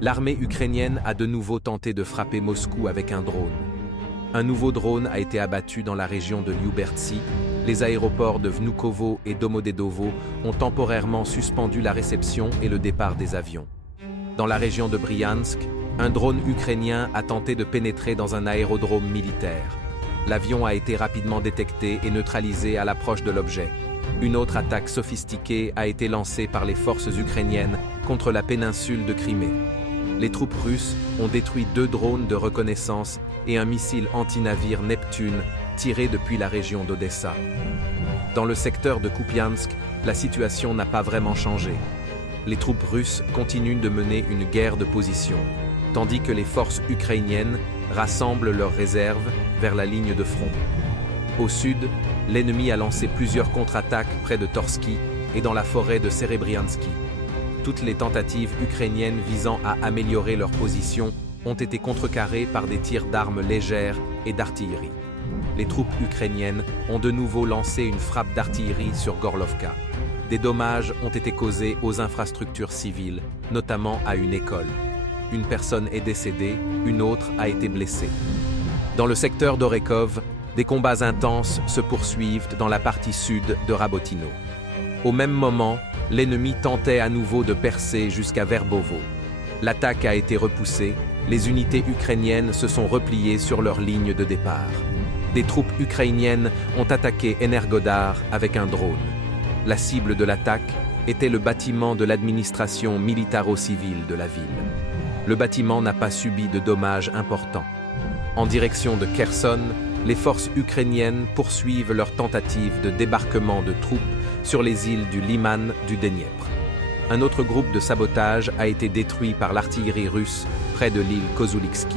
L'armée ukrainienne a de nouveau tenté de frapper Moscou avec un drone. Un nouveau drone a été abattu dans la région de Lyubertsy. Les aéroports de Vnukovo et Domodedovo ont temporairement suspendu la réception et le départ des avions. Dans la région de Bryansk, un drone ukrainien a tenté de pénétrer dans un aérodrome militaire. L'avion a été rapidement détecté et neutralisé à l'approche de l'objet. Une autre attaque sophistiquée a été lancée par les forces ukrainiennes contre la péninsule de Crimée. Les troupes russes ont détruit 2 drones de reconnaissance et un missile anti-navire Neptune tiré depuis la région d'Odessa. Dans le secteur de Kupiansk, la situation n'a pas vraiment changé. Les troupes russes continuent de mener une guerre de position, tandis que les forces ukrainiennes rassemblent leurs réserves vers la ligne de front. Au sud, l'ennemi a lancé plusieurs contre-attaques près de Torsky et dans la forêt de Serebriansky. Toutes les tentatives ukrainiennes visant à améliorer leur position ont été contrecarrées par des tirs d'armes légères et d'artillerie. Les troupes ukrainiennes ont de nouveau lancé une frappe d'artillerie sur Gorlovka. Des dommages ont été causés aux infrastructures civiles, notamment à une école. Une personne est décédée, une autre a été blessée. Dans le secteur d'Orekov, des combats intenses se poursuivent dans la partie sud de Rabotino. Au même moment, l'ennemi tentait à nouveau de percer jusqu'à Verbovo. L'attaque a été repoussée, les unités ukrainiennes se sont repliées sur leur ligne de départ. Des troupes ukrainiennes ont attaqué Energodar avec un drone. La cible de l'attaque était le bâtiment de l'administration militaro-civile de la ville. Le bâtiment n'a pas subi de dommages importants. En direction de Kherson, les forces ukrainiennes poursuivent leur tentative de débarquement de troupes sur les îles du Liman du Dniepr. Un autre groupe de sabotage a été détruit par l'artillerie russe près de l'île Kozuliksky.